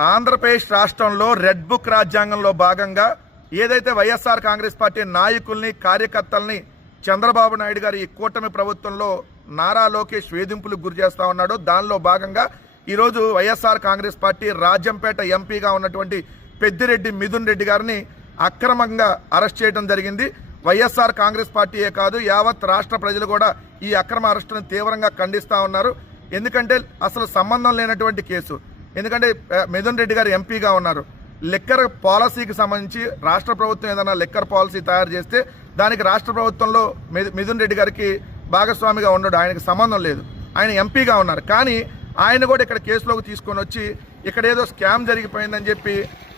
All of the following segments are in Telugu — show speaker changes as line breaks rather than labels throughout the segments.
ఆంధ్రప్రదేశ్ రాష్ట్రంలో రెడ్ బుక్ రాజ్యాంగంలో భాగంగా ఏదైతే వైఎస్ఆర్ కాంగ్రెస్ పార్టీ నాయకుల్ని కార్యకర్తల్ని చంద్రబాబు నాయుడు గారి ఈ కూటమి ప్రభుత్వంలో నారా లోకేష్ వేధింపులకు గురి చేస్తా ఉన్నాడో. దానిలో భాగంగా ఈరోజు వైఎస్ఆర్ కాంగ్రెస్ పార్టీ రాజంపేట ఎంపీగా ఉన్నటువంటి పెద్దిరెడ్డి మిథున్ రెడ్డి గారిని అక్రమంగా అరెస్ట్ చేయడం జరిగింది. వైఎస్ఆర్ కాంగ్రెస్ పార్టీయే కాదు యావత్ రాష్ట్ర ప్రజలు కూడా ఈ అక్రమ అరెస్టును తీవ్రంగా ఖండిస్తూ ఉన్నారు. ఎందుకంటే అసలు సంబంధం లేనటువంటి కేసు. ఎందుకంటే మిథున్ రెడ్డి గారు ఎంపీగా ఉన్నారు. లిక్కర్ పాలసీకి సంబంధించి రాష్ట్ర ప్రభుత్వం ఏదైనా లిక్కర్ పాలసీ తయారు చేస్తే దానికి రాష్ట్ర ప్రభుత్వంలో మి- మిథున్ రెడ్డి గారికి భాగస్వామిగా ఉండడు ఆయనకు సంబంధం లేదు. ఆయన ఎంపీగా ఉన్నారు. కానీ ఆయన కూడా ఇక్కడ కేసులోకి తీసుకొని వచ్చి ఇక్కడ ఏదో స్కామ్ జరిగిపోయిందని చెప్పి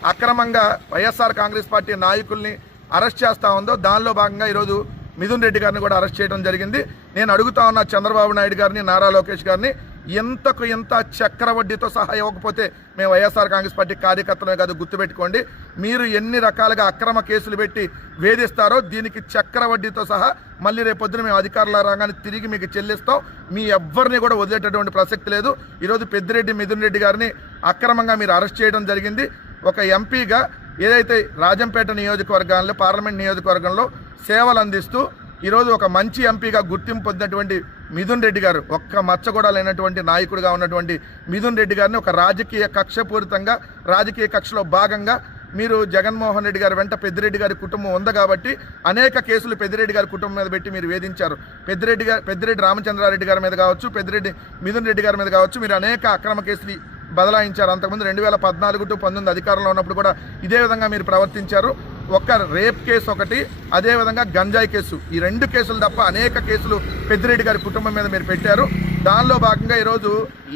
అక్రమంగా వైఎస్ఆర్ కాంగ్రెస్ పార్టీ నాయకుల్ని అరెస్ట్ చేస్తూ ఉందో దానిలో భాగంగా ఈరోజు మిథున్ రెడ్డి గారిని కూడా అరెస్ట్ చేయడం జరిగింది. నేను అడుగుతా ఉన్న చంద్రబాబు నాయుడు గారిని నారా లోకేష్ గారిని ఇంతకు ఇంత చక్ర చక్రవడ్డీతో సహా ఇవ్వకపోతే మేము వైఎస్ఆర్ కాంగ్రెస్ పార్టీ కార్యకర్తలే కాదు గుర్తుపెట్టుకోండి. మీరు ఎన్ని రకాలుగా అక్రమ కేసులు పెట్టి వేధిస్తారో దీనికి చక్రవడ్డీతో సహా మళ్ళీ రేపొద్దున మేము అధికారుల రంగాన్ని తిరిగి మీకు చెల్లిస్తాం. మీ ఎవ్వరిని కూడా వదిలేటటువంటి ప్రసక్తి లేదు. ఈరోజు పెద్దిరెడ్డి మిథున్ రెడ్డి గారిని అక్రమంగా మీరు అరెస్ట్ చేయడం జరిగింది. ఒక ఎంపీగా ఏదైతే రాజంపేట నియోజకవర్గాల్లో పార్లమెంట్ నియోజకవర్గంలో సేవలు అందిస్తూ ఈరోజు ఒక మంచి ఎంపీగా గుర్తింపు పొందినటువంటి మిథున్ రెడ్డి గారు ఒక్క మచ్చ కూడా లేనటువంటి నాయకుడిగా ఉన్నటువంటి మిథున్ రెడ్డి గారిని ఒక రాజకీయ కక్షపూరితంగా రాజకీయ కక్షలో భాగంగా మీరు జగన్మోహన్ రెడ్డి గారి వెంట పెద్దిరెడ్డి గారి కుటుంబం ఉంది కాబట్టి అనేక కేసులు పెద్దిరెడ్డి గారి కుటుంబం మీద పెట్టి మీరు వేధించారు. పెద్దిరెడ్డి గారు పెద్దిరెడ్డి రామచంద్రారెడ్డి గారి మీద కావచ్చు పెద్దిరెడ్డి మిథున్ రెడ్డి గారి మీద కావచ్చు మీరు అనేక అక్రమ కేసులు బదలాయించారు. అంతకుముందు రెండు వేల పద్నాలుగు టు పంతొమ్మిది అధికారంలో ఉన్నప్పుడు కూడా ఇదే విధంగా మీరు ప్రవర్తించారు. ఒక రేప్ కేసు ఒకటి అదేవిధంగా గంజాయి కేసు. ఈ రెండు కేసులు తప్ప అనేక కేసులు పెద్దిరెడ్డి గారి కుటుంబం మీద మీరు పెట్టారు. దానిలో భాగంగా ఈరోజు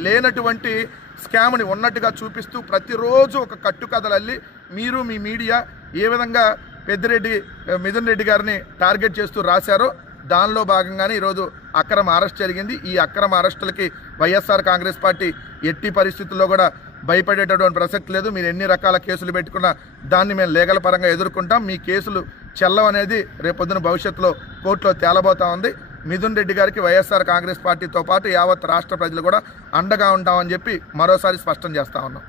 లేనటువంటి స్కామ్ని ఉన్నట్టుగా చూపిస్తూ ప్రతిరోజు ఒక కట్టుకథలు అల్లి మీరు మీ మీడియా ఏ విధంగా పెద్దిరెడ్డి మిథున్ రెడ్డి గారిని టార్గెట్ చేస్తూ రాశారో దానిలో భాగంగానే ఈరోజు అక్రమ అరెస్ట్ జరిగింది. ఈ అక్రమ అరెస్టులకి వైఎస్ఆర్ కాంగ్రెస్ పార్టీ ఎట్టి పరిస్థితుల్లో కూడా భయపడేటటువంటి ప్రసక్తి లేదు. మీరు ఎన్ని రకాల కేసులు పెట్టుకున్నా దాన్ని మేము లీగల్ పరంగా ఎదుర్కొంటాం. మీ కేసులు చెల్లవనేది రేపొద్దున భవిష్యత్తులో కోర్టులో తేలబోతా ఉంది. మిథున్ రెడ్డి గారికి వైఎస్ఆర్ కాంగ్రెస్ పార్టీతో పాటు యావత్ రాష్ట్ర ప్రజలు కూడా అండగా ఉంటామని చెప్పి మరోసారి స్పష్టం చేస్తా ఉన్నాం.